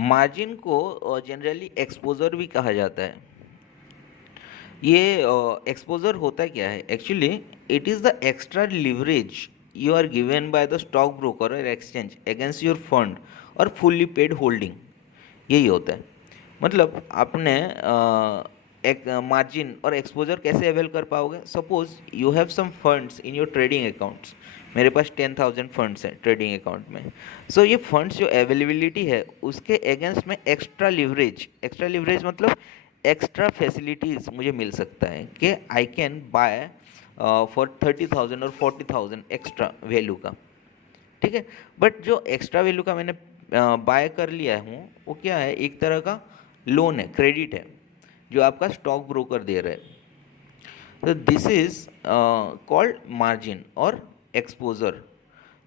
Margin को generally exposure भी कहा जाता है। ये एक्सपोजर होता क्या है actually? It is the extra leverage you are given by the stock broker और एक्सचेंज अगेंस्ट योर फंड और फुल्ली पेड होल्डिंग। यही होता है। मतलब आपने एक मार्जिन और एक्सपोजर कैसे अवेल कर पाओगे? Suppose you have some funds in your trading accounts. मेरे पास 10,000 फंड्स हैं ट्रेडिंग अकाउंट में। सो ये फंड्स जो अवेलेबिलिटी है उसके अगेंस्ट में एक्स्ट्रा लिवरेज मतलब एक्स्ट्रा फैसिलिटीज़ मुझे मिल सकता है कि आई कैन बाय फॉर 30,000 और 40,000 एक्स्ट्रा वैल्यू का। ठीक है। बट जो एक्स्ट्रा वैल्यू का मैंने बाय कर लिया हूँ वो क्या है? एक तरह का लोन है, क्रेडिट है, जो आपका स्टॉक ब्रोकर दे रहा है। तो दिस इज कॉल्ड मार्जिन और एक्सपोजर।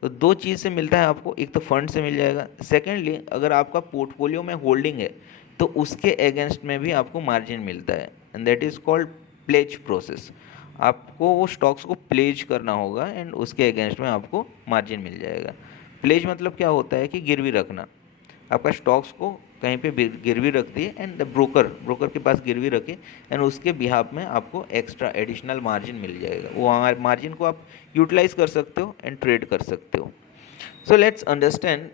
तो दो चीज़ से मिलता है आपको, एक तो फंड से मिल जाएगा, सेकेंडली अगर आपका पोर्टफोलियो में होल्डिंग है तो उसके अगेंस्ट में भी आपको मार्जिन मिलता है, and that is called pledge process. आपको वो स्टॉक्स को प्लेज करना होगा एंड उसके अगेंस्ट में आपको मार्जिन मिल जाएगा। प्लेज मतलब क्या होता है कि गिरवी रखना। आपका स्टॉक्स को कहीं पे गिरवी रख दिए एंड द ब्रोकर के पास गिरवी रखे एंड उसके बिहाफ में आपको एक्स्ट्रा एडिशनल मार्जिन मिल जाएगा। वो मार्जिन को आप यूटिलाइज कर सकते हो एंड ट्रेड कर सकते हो। सो लेट्स अंडरस्टैंड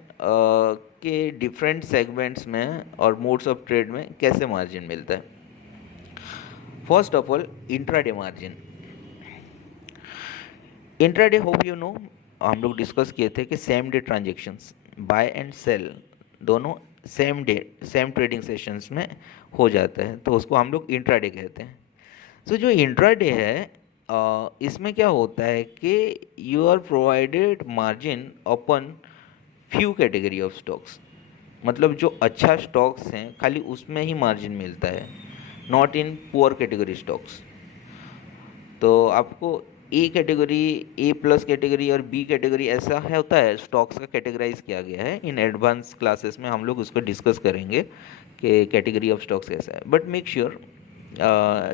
कि डिफरेंट सेगमेंट्स में और मोड्स ऑफ ट्रेड में कैसे मार्जिन मिलता है। First of all, intraday margin. Intraday hope you know, हम लोग डिस्कस किए थे कि same day transactions buy and sell दोनों same day same trading sessions में हो जाता है, तो उसको हम लोग इंट्राडे कहते हैं। सो जो इंट्राडे है इसमें क्या होता है कि you are provided margin upon few category of stocks. मतलब जो अच्छा स्टॉक्स हैं खाली उसमें ही मार्जिन मिलता है, not in poor category stocks. तो आपको A category, A plus category और बी कैटेगरी ऐसा है होता है, स्टॉक्स का कैटेगराइज किया गया है। इन एडवांस क्लासेस में हम लोग उसको डिस्कस करेंगे कि कैटेगरी ऑफ स्टॉक्स कैसा है। But make sure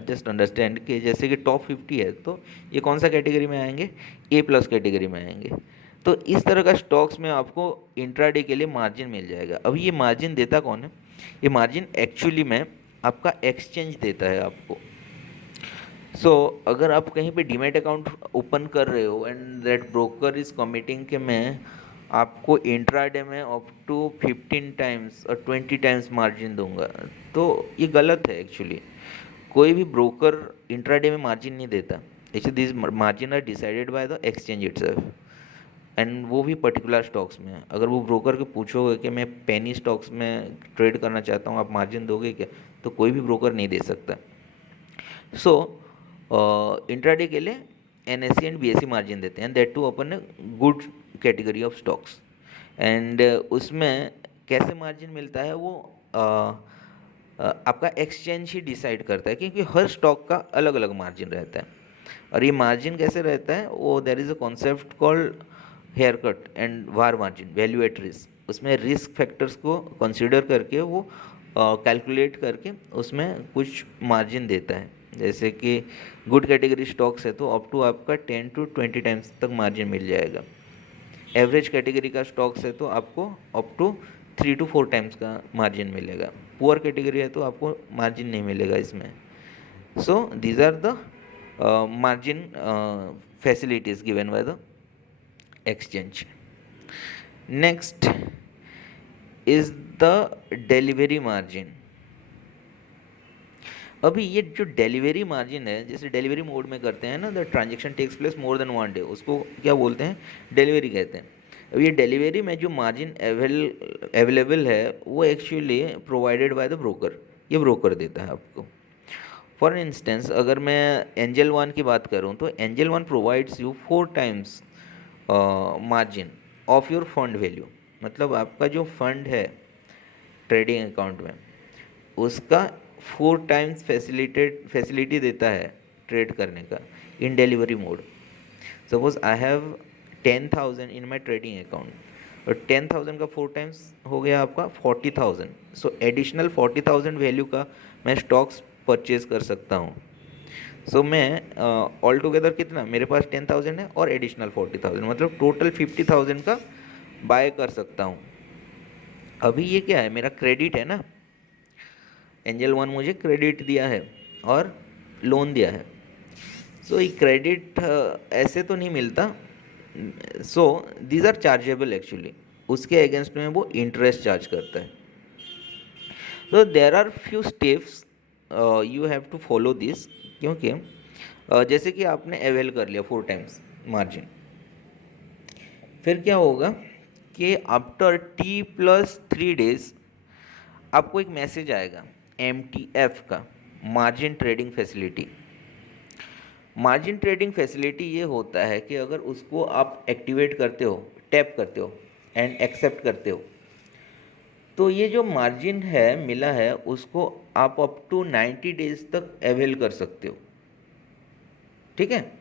just understand कि जैसे कि टॉप 50 है तो ये कौन सा कैटेगरी में आएंगे? ए प्लस कैटेगरी में आएंगे। तो इस तरह का स्टॉक्स में आपको इंट्राडे के लिए मार्जिन मिल जाएगा। अभी ये मार्जिन देता कौन है? ये मार्जिन एक्चुअली में आपका एक्सचेंज देता है आपको। अगर आप कहीं पे डीमैट अकाउंट ओपन कर रहे हो and that broker is committing कि मैं आपको इंट्राडे में अप टू 15 टाइम्स और 20 टाइम्स मार्जिन दूंगा, तो ये गलत है एक्चुअली। कोई भी ब्रोकर इंट्राडे में मार्जिन नहीं देता। Actually this margin are decided by the exchange itself, and वो भी पर्टिकुलर स्टॉक्स में। अगर वो ब्रोकर को पूछोगे कि मैं पेनी स्टॉक्स में ट्रेड करना चाहता हूँ, आप मार्जिन दोगे क्या? तो कोई भी ब्रोकर नहीं दे सकता। सो इंट्राडे के लिए एनएससी एंड बीएससी मार्जिन देते हैं, that too upon good category of stocks. And उसमें कैसे मार्जिन मिलता है वो आपका एक्सचेंज ही डिसाइड करता है, क्योंकि हर स्टॉक का अलग अलग मार्जिन रहता है। और ये मार्जिन कैसे रहता है वो, there is a concept called hair cut and var margin, value at risk. उसमें रिस्क फैक्टर्स को कंसिडर करके वो कैलकुलेट करके उसमें कुछ मार्जिन देता है। जैसे कि गुड कैटेगरी स्टॉक्स है तो अप टू आपका 10 to 20 टाइम्स तक मार्जिन मिल जाएगा। एवरेज कैटेगरी का स्टॉक्स है तो आपको अप टू 3 to 4 टाइम्स का मार्जिन मिलेगा। पुअर कैटेगरी है तो आपको मार्जिन नहीं मिलेगा इसमें। So these are the margin facilities given by the exchange. Next is the delivery margin. अभी ये जो डिलीवरी मार्जिन है, जैसे डिलीवरी मोड में करते हैं ना, the transaction takes place more than 1 day, उसको क्या बोलते हैं? डिलीवरी कहते हैं। अब ये डिलीवरी में जो मार्जिन अवेलेबल है वो actually provided by the broker. ये ब्रोकर देता है आपको। फॉर इंस्टेंस अगर मैं एंजल वन की बात करूँ तो angel one provides you 4 times margin of your fund value. मतलब आपका जो फंड है ट्रेडिंग अकाउंट में उसका 4 टाइम्स फैसिलिटी देता है ट्रेड करने का in delivery mode. Suppose I have 10,000 in my trading account और 10,000 का 4 टाइम्स हो गया आपका 40,000। सो एडिशनल 40,000 वैल्यू का मैं स्टॉक्स परचेज कर सकता हूँ। सो मैं ऑल टुगेदर कितना, मेरे पास 10,000 है और एडिशनल 40,000, मतलब टोटल 50,000 का बाय कर सकता हूँ। अभी ये क्या है, मेरा क्रेडिट है ना, एंजल वन मुझे क्रेडिट दिया है और लोन दिया है। सो ये क्रेडिट ऐसे तो नहीं मिलता, so these are chargeable actually, उसके अगेंस्ट में वो इंटरेस्ट चार्ज करता है। तो there are few steps you have to follow this, क्योंकि जैसे कि आपने अवेल कर लिया 4 टाइम्स मार्जिन, फिर क्या होगा कि आफ्टर T+3 days आपको एक मैसेज आएगा MTF का, margin trading facility. Margin trading facility ये होता है कि अगर उसको आप एक्टिवेट करते हो, टैप करते हो एंड एक्सेप्ट करते हो, तो ये जो मार्जिन है मिला है उसको आप अप टू 90 डेज तक अवेल कर सकते हो। ठीक है,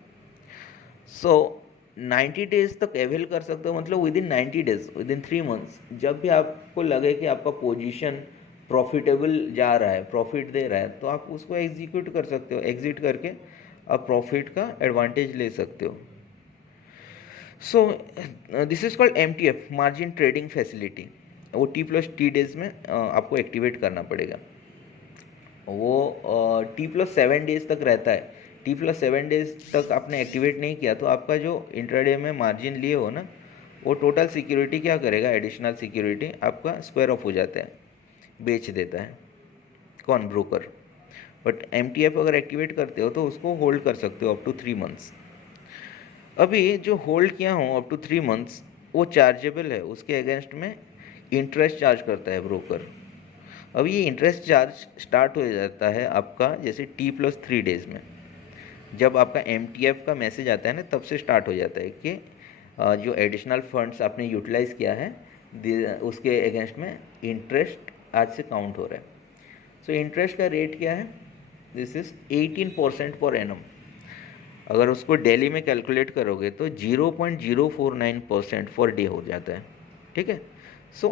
सो 90 डेज तक अवेल कर सकते हो, मतलब with in 90 days, with in 3 months, जब भी आपको लगे कि आपका पोजीशन प्रॉफिटेबल जा रहा है, प्रॉफिट दे रहा है, तो आप उसको एग्जीक्यूट कर सकते हो, एग्जिट करके आप प्रॉफिट का एडवांटेज ले सकते हो। So this is called MTF, margin trading facility. वो T+T days में आपको एक्टिवेट करना पड़ेगा। वो T+7 days तक रहता है। T+7 days तक आपने एक्टिवेट नहीं किया तो आपका जो इंट्राडे में मार्जिन लिए हो ना, वो टोटल सिक्योरिटी क्या करेगा, एडिशनल सिक्योरिटी आपका स्क्वायर ऑफ हो जाता है, बेच देता है। कौन, ब्रोकर। बट MTF अगर एक्टिवेट करते हो तो उसको होल्ड कर सकते हो अप टू 3 मंथ्स। अभी जो होल्ड किया हो अप टू 3 मंथ्स वो चार्जेबल है, उसके अगेंस्ट में इंटरेस्ट चार्ज करता है ब्रोकर। अब ये इंटरेस्ट चार्ज स्टार्ट हो जाता है आपका जैसे T+3 days में, जब आपका MTF का मैसेज आता है ना, तब से स्टार्ट हो जाता है कि जो एडिशनल फंड्स आपने यूटिलाइज़ किया है उसके अगेंस्ट में इंटरेस्ट आज से काउंट हो रहा है। सो इंटरेस्ट का रेट क्या है, दिस इज़ 18% पर एनम। अगर उसको डेली में कैलकुलेट करोगे तो 0.049% फॉर डे हो जाता है। ठीक है, सो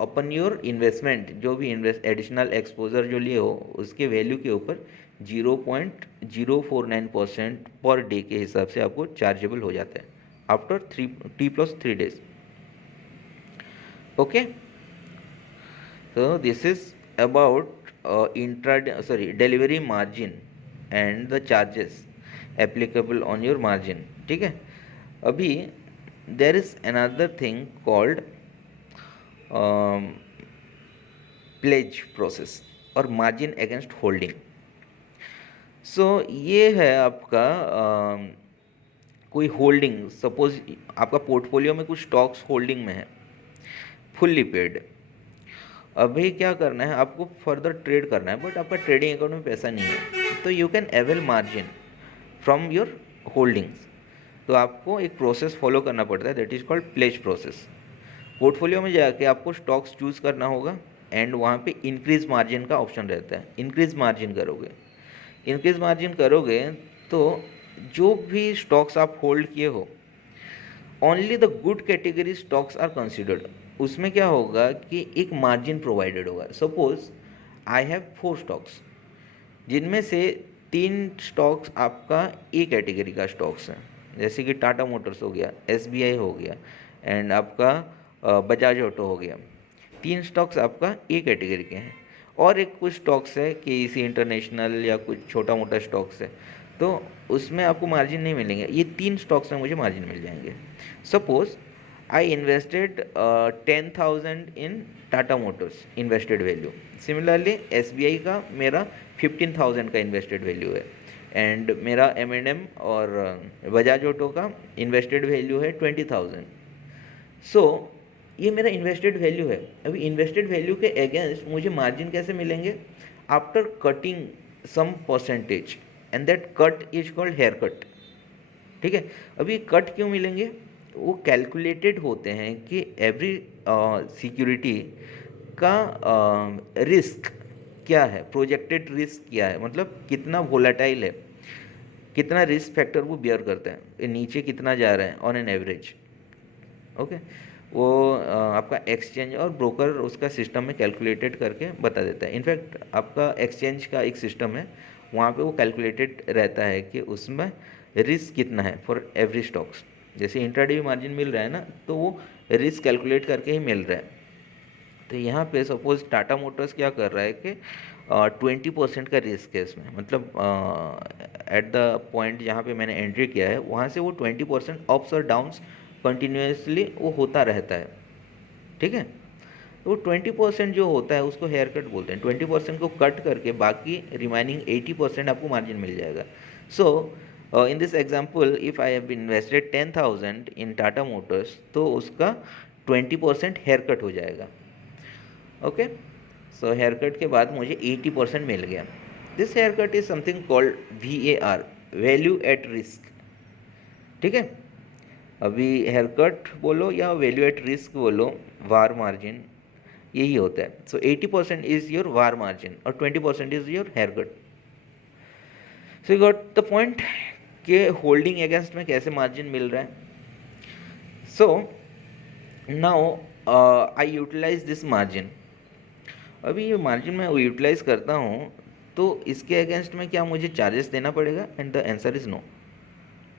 अपन योर इन्वेस्टमेंट, जो भी एडिशनल एक्सपोजर जो लिए हो उसके वैल्यू के ऊपर 0.049% पर डे के हिसाब से आपको चार्जेबल हो जाता है after T+3 days। Okay, so this is about delivery margin and the charges applicable on your margin। ठीक है, अभी there is another thing called pledge process और margin against holding। so ये है आपका कोई होल्डिंग, सपोज आपका पोर्टफोलियो में कुछ स्टॉक्स होल्डिंग में है, फुल्ली पेड। अभी क्या करना है, आपको फर्दर ट्रेड करना है बट आपका ट्रेडिंग अकाउंट में पैसा नहीं है, तो you can avail margin from your holdings. तो आपको एक प्रोसेस फॉलो करना पड़ता है, that is called pledge process. Portfolio में जाके आपको स्टॉक्स चूज़ करना होगा एंड वहाँ पे इंक्रीज मार्जिन का ऑप्शन रहता है। इंक्रीज मार्जिन करोगे, इंक्रीज मार्जिन करोगे तो जो भी स्टॉक्स आप होल्ड किए हो, only the good category stocks are considered. उसमें क्या होगा कि एक मार्जिन प्रोवाइडेड होगा। सपोज आई हैव 4 स्टॉक्स, जिनमें से 3 स्टॉक्स आपका ए कैटेगरी का स्टॉक्स है, जैसे कि टाटा मोटर्स हो गया, SBI हो गया एंड आपका बजाज ऑटो हो गया। 3 स्टॉक्स आपका ए कैटेगरी के हैं और एक कुछ स्टॉक्स है KEC इंटरनेशनल या कुछ छोटा मोटा स्टॉक्स है, तो उसमें आपको मार्जिन नहीं मिलेंगे। ये 3 स्टॉक्स में मुझे मार्जिन मिल जाएंगे। Suppose I invested 10,000 in Tata Motors, invested value. Similarly SBI का मेरा 15,000 का इन्वेस्टेड वैल्यू है एंड मेरा M&M और बजाज ऑटो का इन्वेस्टेड वैल्यू है 20,000। सो ये मेरा इन्वेस्टेड वैल्यू है। अभी इन्वेस्टेड वैल्यू के अगेंस्ट मुझे मार्जिन कैसे मिलेंगे, after cutting some percentage and that cut is called hair cut. ठीक है, अभी कट क्यों मिलेंगे, वो कैलकुलेटेड होते हैं कि एवरी सिक्योरिटी का रिस्क क्या है, प्रोजेक्टेड रिस्क क्या है, मतलब कितना वोलेटाइल है, कितना रिस्क फैक्टर वो बियर करता है, ये नीचे कितना जा रहा है ऑन एन एवरेज। ओके, वो आपका एक्सचेंज और ब्रोकर उसका सिस्टम में कैलकुलेटेड करके बता देता है। इनफैक्ट आपका एक्सचेंज का एक सिस्टम है, वहाँ पे वो कैलकुलेटेड रहता है कि उसमें रिस्क कितना है फॉर एवरी स्टॉक्स। जैसे इंट्राडे मार्जिन मिल रहा है ना, तो वो रिस्क कैलकुलेट करके ही मिल रहा है। तो यहाँ पे सपोज टाटा मोटर्स क्या कर रहा है कि 20% का रिस्क है इसमें, मतलब एट द पॉइंट जहाँ पे मैंने एंट्री किया है वहाँ से वो 20% अप्स और डाउन्स कंटिन्यूसली वो होता रहता है, ठीक है। तो 20% जो होता है उसको हेयर कट बोलते हैं। 20% को कट करके बाकी रिमाइनिंग 80% आपको मार्जिन मिल जाएगा। So in this example if I have invested 10,000 in Tata Motors, तो उसका 20% हेयर कट हो जाएगा। ओके, सो हेयर कट के बाद मुझे 80% मिल गया। This hair cut is something called VAR, value at risk, ठीक है। अभी हेयर कट बोलो या वैल्यू एट रिस्क बोलो, वार मार्जिन यही होता है। So 80% is your var margin और 20% is your hair cut. So you got the point कि होल्डिंग अगेंस्ट में कैसे मार्जिन मिल रहा है। So now I utilise this margin. अभी ये मार्जिन मैं यूटिलाइज करता हूँ तो इसके अगेंस्ट में क्या मुझे चार्जेस देना पड़ेगा? And the answer is no.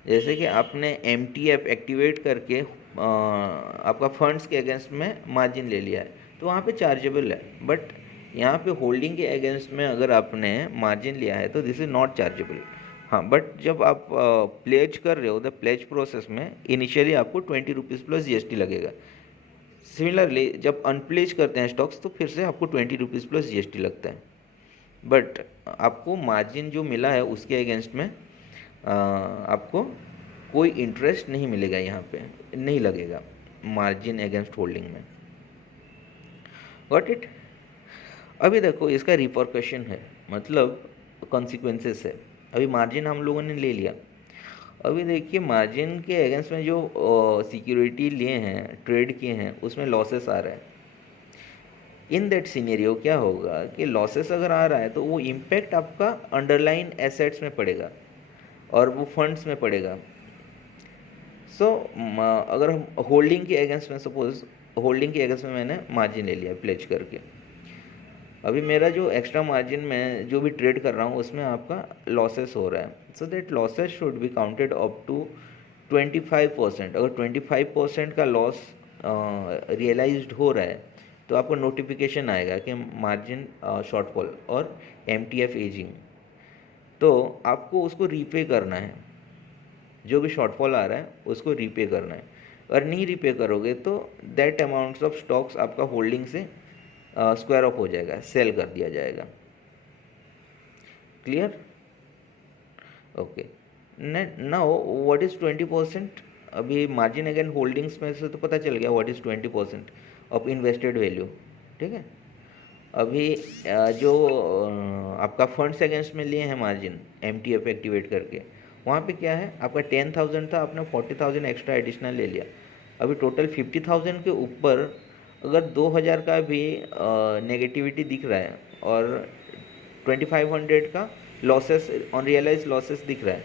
जैसे कि आपने MTF एक्टिवेट करके आपका फंड्स के अगेंस्ट में मार्जिन ले लिया है तो वहाँ पे चार्जेबल है, बट यहाँ पे होल्डिंग के अगेंस्ट में अगर आपने मार्जिन लिया है तो दिस इज़ नॉट चार्जेबल। हाँ, बट जब आप प्लेज कर रहे हो द प्लेज प्रोसेस में इनिशियली आपको 20 रुपीज़ प्लस GST लगेगा। सिमिलरली जब अनप्लेज करते हैं स्टॉक्स तो फिर से आपको 20 रुपीज़ प्लस GST लगता है, बट आपको मार्जिन जो मिला है उसके अगेंस्ट में आपको कोई इंटरेस्ट नहीं मिलेगा, यहाँ पे नहीं लगेगा मार्जिन अगेंस्ट होल्डिंग में। Got it? अभी देखो इसका रिपरकशन है, मतलब कॉन्सिक्वेंसेस है। अभी मार्जिन हम लोगों ने ले लिया, अभी देखिए मार्जिन के अगेंस्ट में जो सिक्योरिटी लिए हैं, ट्रेड किए हैं, उसमें लॉसेस आ रहा है। इन दैट सिनेरियो क्या होगा कि लॉसेस अगर आ रहा है तो वो इम्पैक्ट आपका अंडरलाइन एसेट्स में पड़ेगा और वो फंड्स में पड़ेगा। सो अगर हम होल्डिंग के अगेंस्ट में, सपोज होल्डिंग के अगेंस्ट में मैंने मार्जिन ले लिया प्लेज करके, अभी मेरा जो एक्स्ट्रा मार्जिन में जो भी ट्रेड कर रहा हूँ उसमें आपका लॉसेस हो रहा है। So that losses should be counted up to 25%। अगर 25% का लॉस रियलाइज्ड हो रहा है तो आपको नोटिफिकेशन आएगा कि मार्जिन शॉर्टफॉल और MTF एजिंग, तो आपको उसको रीपे करना है। जो भी शॉर्टफॉल आ रहा है उसको रीपे करना है। अगर नहीं रीपे करोगे तो दैट अमाउंट्स ऑफ स्टॉक्स आपका होल्डिंग से स्क्वायर ऑफ हो जाएगा, सेल कर दिया जाएगा। Clear? Okay, now what is 20%? अभी मार्जिन अगेन होल्डिंग्स में से तो पता चल गया what is 20% of invested value, ठीक है। अभी जो आपका फंड्स अगेंस्ट में लिए हैं मार्जिन MTF एक्टिवेट करके, वहाँ पे क्या है, आपका 10,000 था, आपने 40,000 एक्स्ट्रा एडिशनल ले लिया। अभी टोटल 50,000 के ऊपर अगर 2,000 का भी नेगेटिविटी दिख रहा है और 2,500 का लॉसेस, अनरियलाइज लॉसेस दिख रहा है,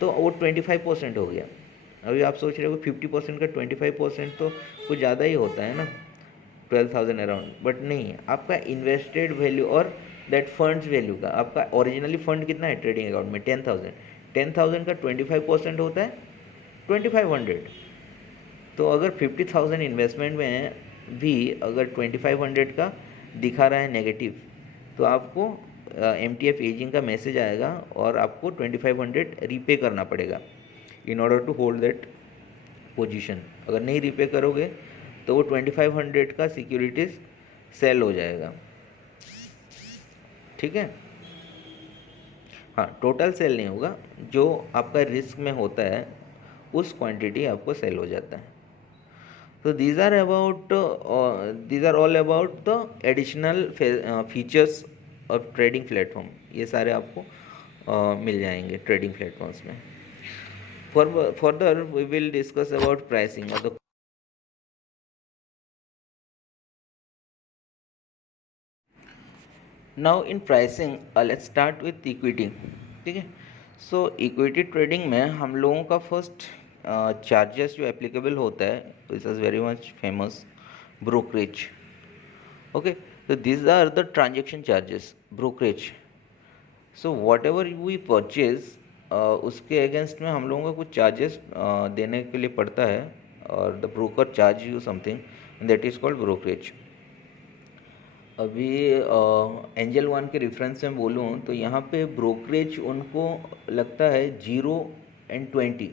तो वो 25% हो गया। अभी आप सोच रहे हो 50% का 25% तो कुछ ज़्यादा ही होता है ना, 12,000 अराउंड, बट नहीं, आपका इन्वेस्टेड वैल्यू और दैट फंड्स वैल्यू का, आपका ओरिजिनली फंड कितना है ट्रेडिंग अकाउंट में? 10,000 का 25% होता है 2,500। तो अगर 50,000 इन्वेस्टमेंट में भी अगर 2,500 का दिखा रहा है नेगेटिव, तो आपको MTF एजिंग का मैसेज आएगा और आपको 2,500 रीपे करना पड़ेगा in order to hold that position. अगर नहीं रीपे करोगे तो वो 2,500 का सिक्योरिटीज़ सेल हो जाएगा, ठीक है। हाँ, टोटल सेल नहीं होगा, जो आपका रिस्क में होता है उस क्वांटिटी आपको सेल हो जाता है। तो these are about these are all about the additional features of trading platform। ये सारे आपको मिल जाएंगे ट्रेडिंग प्लेटफॉर्म्स में। Further we will discuss about pricing. Now in pricing let's start with equity, ठीक है। सो इक्विटी ट्रेडिंग में हम लोगों का फर्स्ट चार्जेस जो एप्लीकेबल होता है, this is very much famous, brokerage. Okay, so these are the transaction charges, brokerage। so whatever we purchase उसके अगेंस्ट में हम लोगों को कुछ चार्जेस देने के लिए पड़ता है, और the broker charge you something that is called brokerage. अभी एंजल वन के रेफरेंस में बोलूँ तो यहाँ पे ब्रोकरेज उनको लगता है 0 और 20।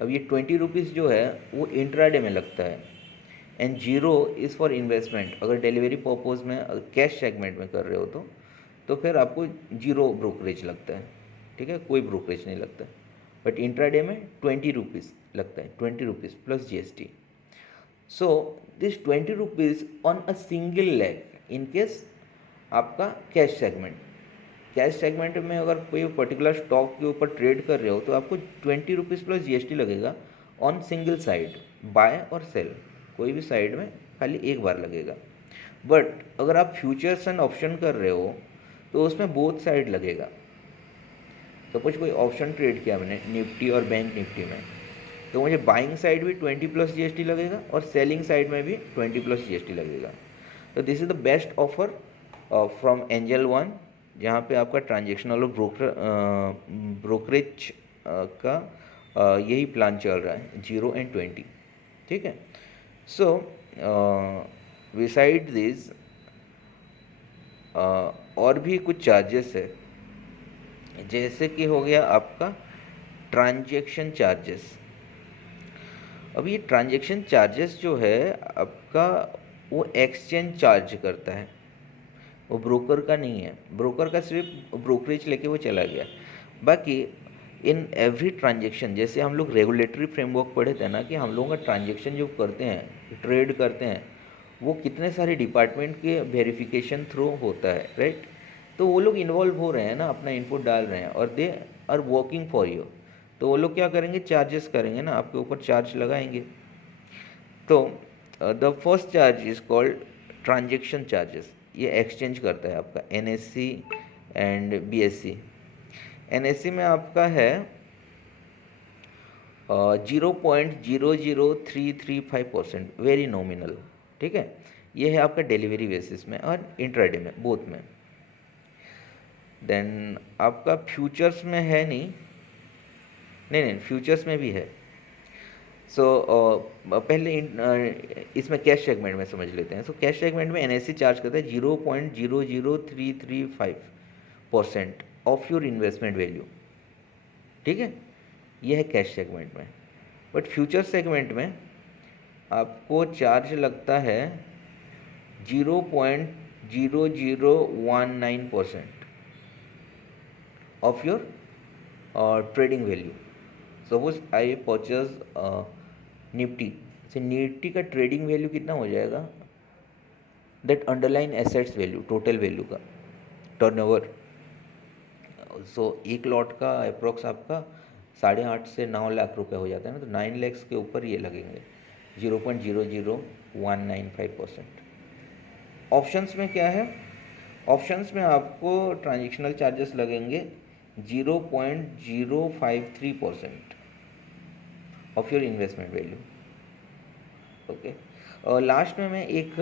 अब ये 20 रुपीज़ जो है वो इंट्राडे में लगता है, एंड 0 इज़ फॉर इन्वेस्टमेंट। अगर डिलीवरी पर्पज़ में कैश सेगमेंट में कर रहे हो तो फिर आपको 0 ब्रोकरेज लगता है, ठीक है, कोई ब्रोकरेज नहीं लगता। बट इंट्राडे में 20 रुपीज़ लगता है, 20 rupees plus GST। So this 20 rupees on a single leg in case आपका कैश सेगमेंट में अगर कोई पर्टिकुलर स्टॉक के ऊपर ट्रेड कर रहे हो तो आपको 20 रुपीज़ प्लस GST लगेगा ऑन सिंगल साइड, बाय और सेल, कोई भी साइड में खाली एक बार लगेगा। बट अगर आप फ्यूचर्स एंड ऑप्शन कर रहे हो तो उसमें बोथ साइड लगेगा। सपोज कोई ऑप्शन ट्रेड किया मैंने निफ्टी और बैंक निफ्टी में, तो मुझे बाइंग साइड भी 20 प्लस GST लगेगा और सेलिंग साइड में भी 20 प्लस GST लगेगा। तो this is the best offer from angel one, जहाँ पे आपका ट्रांजेक्शनल और ब्रोकरेज का यही प्लान चल रहा है, 0 और 20, ठीक है। सो बिसाइड दिस और भी कुछ चार्जेस है, जैसे कि हो गया आपका ट्रांजैक्शन चार्जेस। अब ये ट्रांजैक्शन चार्जेस जो है आपका, वो एक्सचेंज चार्ज करता है, वो ब्रोकर का नहीं है। ब्रोकर का सिर्फ ब्रोकरेज लेके वो चला गया। बाकी इन एवरी ट्रांजेक्शन, जैसे हम लोग रेगुलेटरी फ्रेमवर्क पढ़े थे ना, कि हम लोगों का ट्रांजेक्शन जो करते हैं, ट्रेड करते हैं, वो कितने सारे डिपार्टमेंट के वेरिफिकेशन थ्रू होता है, राइट। तो वो लोग इन्वॉल्व हो रहे हैं ना, अपना इनपुट डाल रहे हैं और they are working for you. तो वो लोग क्या करेंगे, चार्जेस करेंगे ना, आपके ऊपर चार्ज लगाएंगे। तो the first charge is called transaction charges. ये एक्सचेंज करता है आपका NSE एंड BSE। NSE में आपका है 0.00335%, वेरी नॉमिनल, ठीक है। ये है आपका डिलीवरी बेसिस में और इंट्राडे में, बोथ में। देन आपका फ्यूचर्स में है नहीं, नहीं फ्यूचर्स में भी है। सो पहले इसमें कैश सेगमेंट में समझ लेते हैं। सो कैश सेगमेंट में NSE चार्ज करता है 0.00335% ऑफ योर इन्वेस्टमेंट वैल्यू, ठीक है। यह है कैश सेगमेंट में। बट फ्यूचर सेगमेंट में आपको चार्ज लगता है 0.0019% of your trading value. Suppose I purchase Nifty से, निफ्टी का ट्रेडिंग वैल्यू कितना हो जाएगा, that underline assets value, total value का टर्नओवर। सो एक लॉट का अप्रोक्स आपका 8.5 से 9 लाख रुपए हो जाता है ना, तो 9 लैक्स के ऊपर ये लगेंगे 0.00195%। ऑप्शंस में क्या है, ऑप्शंस में आपको ट्रांजेक्शनल चार्जेस लगेंगे 0.053% of your investment value, okay. और लास्ट में मैं एक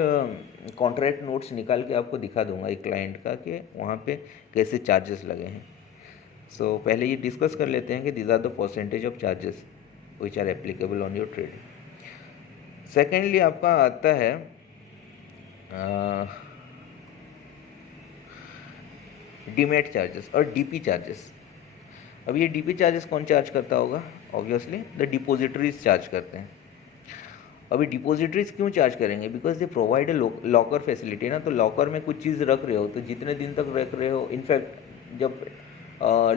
कॉन्ट्रैक्ट नोट्स निकाल के आपको दिखा दूंगा एक क्लाइंट का, कि वहाँ पे कैसे चार्जेस लगे हैं। सो पहले ये डिस्कस कर लेते हैं कि these are the percentage of charges which are applicable on your trade. Secondly आपका आता है डीमैट चार्जेस और DP चार्जेस। अब ये DP चार्जेस कौन चार्ज करता होगा, ऑब्वियसली द डिपोजिटरीज चार्ज करते हैं। अभी डिपोजिटरीज क्यों चार्ज करेंगे, because they provide a locker facility ना। तो लॉकर में कुछ चीज़ रख रहे हो तो जितने दिन तक रख रहे हो, इनफैक्ट जब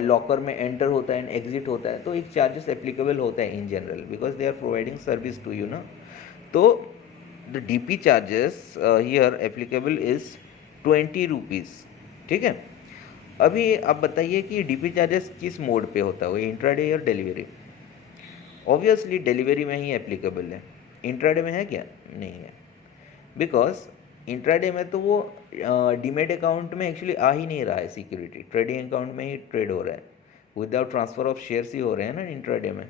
लॉकर में एंटर होता है एंड एग्जिट होता है तो एक चार्जेस एप्लीकेबल होता है in general, because they are providing service to you ना। तो the DP charges here applicable is 20 rupees, ठीक है। अभी आप बताइए कि DP चार्जेस किस मोड पे होता है, वो इंट्राडे या डिलीवरी। ऑब्वियसली डिलीवरी में ही एप्लीकेबल है, इंट्राडे में है क्या, नहीं है। बिकॉज इंट्राडे में तो वो डीमेट अकाउंट में एक्चुअली आ ही नहीं रहा है सिक्योरिटी, ट्रेडिंग अकाउंट में ही ट्रेड हो रहा है, विदाउट ट्रांसफ़र ऑफ शेयर्स ही हो रहे हैं ना इंट्राडे में।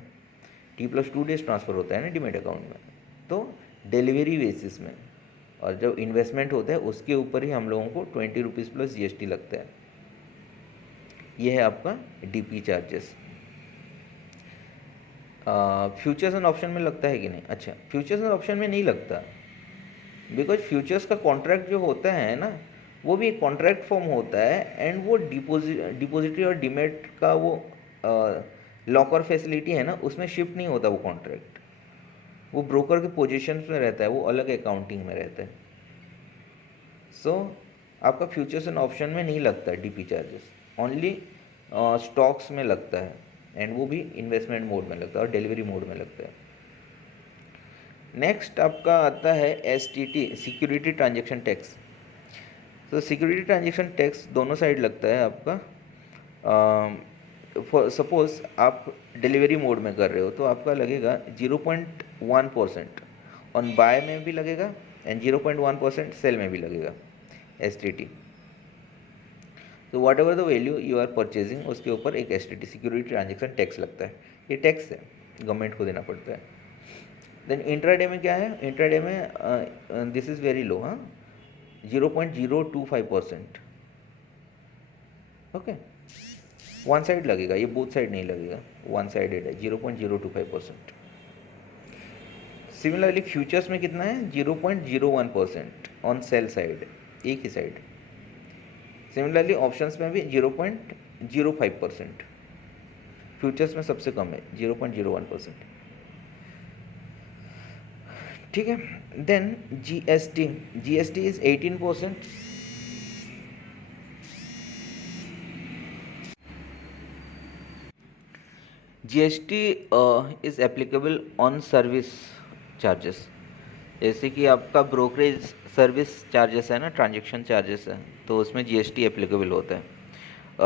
T+2 डेज ट्रांसफ़र होता है ना डीमेट अकाउंट में, तो डिलीवरी बेसिस में। और जब इन्वेस्टमेंट होता है उसके ऊपर ही हम लोगों को 20 रुपीज़ प्लस GST लगता है। ये है आपका DP charges. Futures and option में लगता है कि नहीं, अच्छा फ्यूचर्स एंड ऑप्शन में नहीं लगता, बिकॉज फ्यूचर्स का कॉन्ट्रैक्ट जो होता है ना, वो भी एक कॉन्ट्रैक्ट फॉर्म होता है, एंड वो डिपॉजिटरी और डीमेट का वो लॉकर फैसिलिटी है ना, उसमें शिफ्ट नहीं होता वो कॉन्ट्रैक्ट, वो ब्रोकर के पोजीशन में रहता है, वो अलग अकाउंटिंग में रहता है। सो आपका फ्यूचर्स एंड ऑप्शन में नहीं लगता है डीपी चार्जेस, ओनली स्टॉक्स में लगता है, एंड वो भी इन्वेस्टमेंट मोड में लगता है और डिलीवरी मोड में लगता है। नेक्स्ट आपका आता है STT, सिक्योरिटी ट्रांजेक्शन टैक्स। तो सिक्योरिटी ट्रांजेक्शन टैक्स दोनों साइड लगता है आपका। सपोज आप डिलीवरी मोड में कर रहे हो तो आपका लगेगा 0.1%, ऑन बाय में भी लगेगा एंड 0.1% सेल में भी लगेगा STT। तो whatever the value you are purchasing, उसके ऊपर एक STT, सिक्योरिटी ट्रांजेक्शन टैक्स लगता है। ये टैक्स है, गवर्नमेंट को देना पड़ता है। देन इंट्राडे में क्या है, इंट्राडे में दिस इज़ वेरी लो, हाँ, 0.025%। ओके, वन साइड लगेगा, ये बोथ साइड नहीं लगेगा, वन साइडेड है, 0.025%। सिमिलरली फ्यूचर्स में कितना है, 0.01% ऑन सेल साइड, एक ही साइड। सिमिलरली ऑप्शंस में भी 0.05%, फ्यूचर्स में सबसे कम है 0.01%। ठीक है। Then GST, GST is 18%। GST is applicable on service charges, जैसे कि आपका ब्रोकरेज सर्विस चार्जेस है ना, ट्रांजेक्शन चार्जेस है, तो उसमें GST एप्लीकेबल होता है।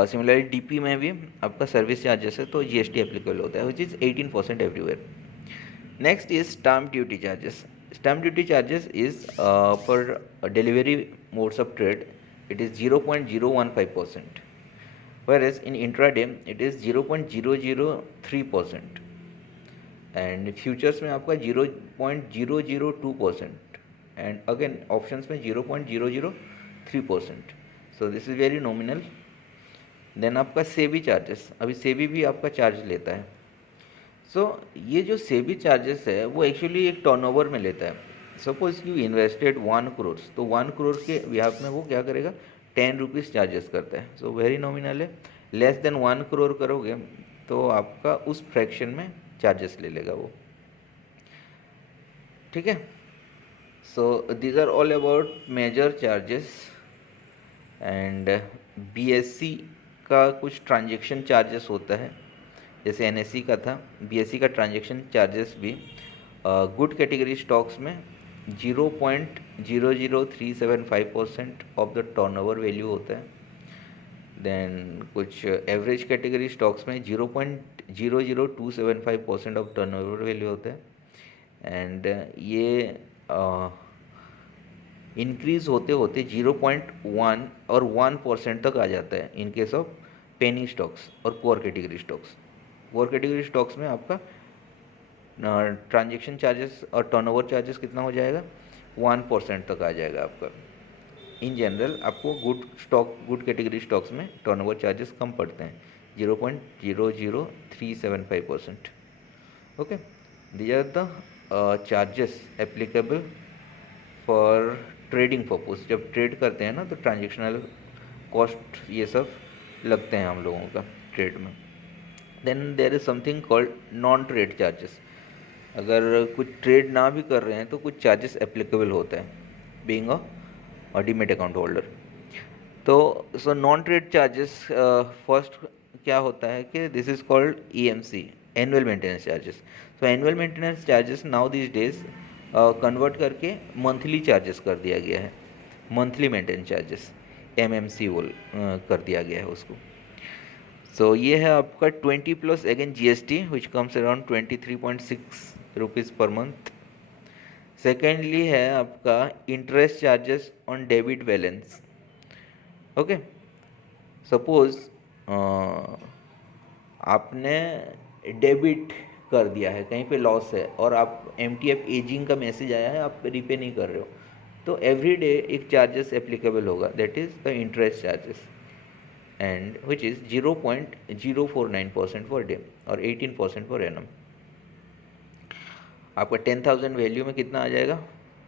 सिमिलरली DP में भी आपका सर्विस चार्जेस है तो GST एप्लीकेबल होता है, which is 18% everywhere. Next is stamp duty charges. Stamp duty charges is for delivery modes of trade, it is 0.015%, whereas in intraday it is 0.003%, and futures में आपका 0.002%, and again options में 0.003%. so this is very nominal. Then आपका SEBI charges, अभी सेबी भी आपका charge लेता है। ये जो सेबी चार्जेस है वो एक्चुअली एक टर्नओवर में लेता है। सपोज यू इन्वेस्टेड 1 करोड़, तो 1 करोड़ के बिहाफ में वो क्या करेगा, 10 रुपीज़ चार्जेस करता है। वेरी नॉमिनल है। लेस देन 1 करोड़ करोगे तो आपका उस फ्रैक्शन में चार्जेस ले लेगा वो। ठीक है। These are all about major charges. And BSC का कुछ ट्रांजेक्शन चार्जेस होता है, जैसे NSE का था, BSE का ट्रांजेक्शन चार्जेस भी गुड कैटेगरी स्टॉक्स में 0.00375% ऑफ द टर्नओवर वैल्यू होता है। देन कुछ एवरेज कैटेगरी स्टॉक्स में 0.00275% ऑफ टर्नओवर वैल्यू होता है। एंड ये इंक्रीज़ होते होते 0.1 और 1% तक आ जाता है in case of penny stocks और core category stocks. Core category stocks में आपका ट्रांजेक्शन चार्जेस और टर्नओवर चार्जेस कितना हो जाएगा, 1% तक आ जाएगा आपका। इन जनरल आपको गुड कैटेगरी स्टॉक्स में टर्नओवर चार्जेस कम पड़ते हैं, 0.00375%। Okay, these are the charges applicable for trading purpose. जब ट्रेड करते हैं ना तो ट्रांजेक्शनल कॉस्ट ये सब लगते हैं हम लोगों का ट्रेड में। Then there is something called non trade charges. अगर कुछ ट्रेड ना भी कर रहे हैं तो कुछ चार्जेस एप्लीकेबल होता है, being a demat account holder. तो नॉन ट्रेड चार्जेस फर्स्ट क्या होता है कि this is called EMC, annual maintenance charges. Annual maintenance charges now this days convert करके मंथली चार्जेस कर दिया गया है, मंथली मेंटेनेंस चार्जेस MMC कर दिया गया है उसको। ये है आपका 20 plus again GST which comes around 23.6 rupees per month. Secondly है आपका interest charges on debit balance. Okay, suppose आपने डेबिट कर दिया है, कहीं पे लॉस है और आप MTF एजिंग का मैसेज आया है, आप रिपे नहीं कर रहे हो, तो एवरी डे एक चार्जेस एप्लीकेबल होगा, that is the interest charges, and which is 0.049% for day और 18% फॉर एनम। आपका 10,000 वैल्यू में कितना आ जाएगा,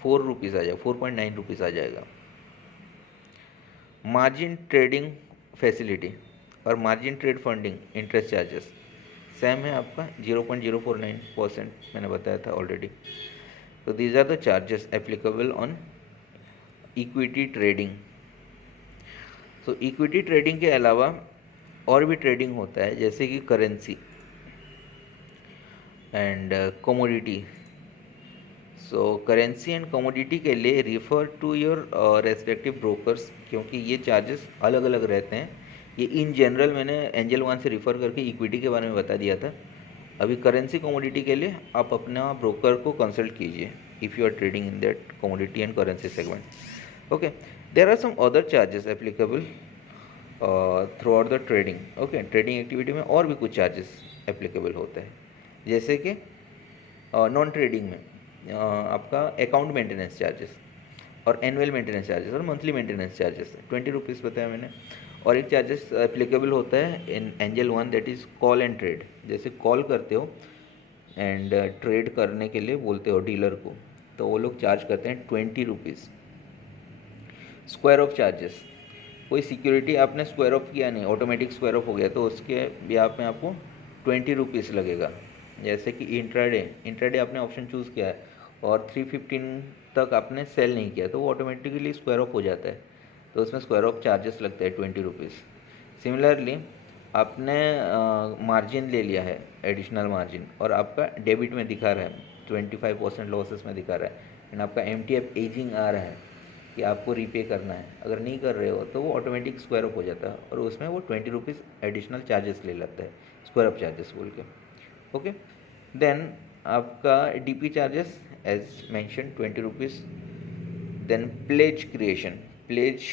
4 रुपीज़ आ जाएगा, 4.9 रुपीज़ आ जाएगा। मार्जिन ट्रेडिंग फैसिलिटी और margin trade funding interest charges same है आपका 0.049%, मैंने बताया था ऑलरेडी। तो these are the charges applicable on equity trading. So equity trading के अलावा और भी ट्रेडिंग होता है, जैसे कि currency and commodity. So currency and commodity के लिए refer to your respective brokers, क्योंकि ये चार्जेस अलग अलग रहते हैं। ये इन जनरल मैंने एंजल वन से रिफ़र करके इक्विटी के बारे में बता दिया था। अभी करेंसी कमोडिटी के लिए आप अपना ब्रोकर को कंसल्ट कीजिए if you are trading in that commodity and currency segment. Okay, there are some other charges applicable throughout the trading. Okay, trading activity में और भी कुछ चार्जेस एप्लीकेबल होते हैं, जैसे कि नॉन ट्रेडिंग में आपका अकाउंट मेंटेनेंस चार्जेस और एनुअल मेंटेनेंस चार्जेस और मंथली मेंटेनेंस चार्जेस 20 रुपीज़ बताया मैंने। और एक चार्जेस एप्लीकेबल होता है in Angel One, that is call and trade. जैसे कॉल करते हो एंड ट्रेड करने के लिए बोलते हो डीलर को, तो वो लोग चार्ज करते हैं 20 रुपीज़। स्क्वायर ऑफ चार्जेस, कोई सिक्योरिटी आपने स्क्वायर ऑफ किया नहीं, ऑटोमेटिक स्क्वायर ऑफ हो गया, तो उसके ब्याह में आपको 20 रुपीज़ लगेगा। जैसे कि इंट्राडे आपने ऑप्शन चूज़ किया है और 315 तक आपने सेल नहीं किया, तो वो ऑटोमेटिकली स्क्वायर ऑफ हो जाता है, तो उसमें स्क्वायर ऑफ चार्जेस लगते हैं 20 रुपीज़। सिमिलरली आपने मार्जिन ले लिया है, एडिशनल मार्जिन, और आपका डेबिट में दिखा रहा है 25% लॉसेस में दिखा रहा है, एंड आपका MTF एजिंग आ रहा है कि आपको रीपे करना है। अगर नहीं कर रहे हो तो वो ऑटोमेटिक स्क्वायर ऑफ हो जाता है और उसमें वो 20 रुपीज़ एडिशनल चार्जेस ले लेता है, स्क्वायर ऑफ चार्जेस बोल के। ओके, देन आपका DP charges as mention 20 rupees. Then pledge creation, pledge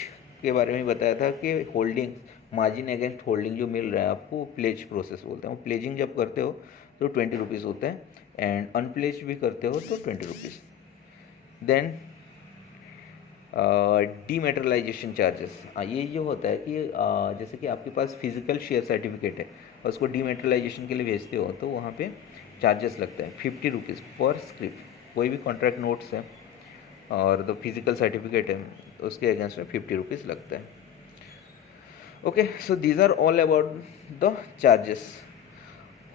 के बारे में बताया था कि होल्डिंग मार्जिन अगेंस्ट होल्डिंग जो मिल रहा है आपको, प्लेज प्रोसेस बोलते हैं। वो प्लेजिंग जब करते हो तो 20 रुपीज़ होता है, एंड अनप्लेज भी करते हो तो 20 रुपीज़। देन डीमेटेरियलाइजेशन चार्जेस, ये जो होता है कि जैसे कि आपके पास फिजिकल शेयर सर्टिफिकेट है और उसको डीमेटेरियलाइजेशन के लिए भेजते हो, तो वहाँ पे चार्जेस लगता है 50 रुपीज़ पर स्क्रिप्ट। कोई भी कॉन्ट्रैक्ट नोट्स है और द फिजिकल सर्टिफिकेट है, उसके अगेंस्ट में 50 रुपीज़ लगता है। Okay, so these are all about the charges.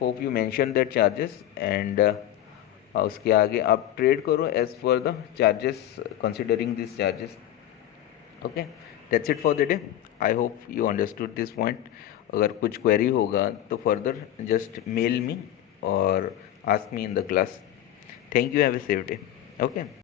Hope you mention that charges, and उसके आगे आप ट्रेड करो as per the charges, considering this charges. Okay, that's it for the day. I hope you understood this point. अगर कुछ query होगा तो further just mail me और ask me in the class. Thank you, have a safe day. Okay.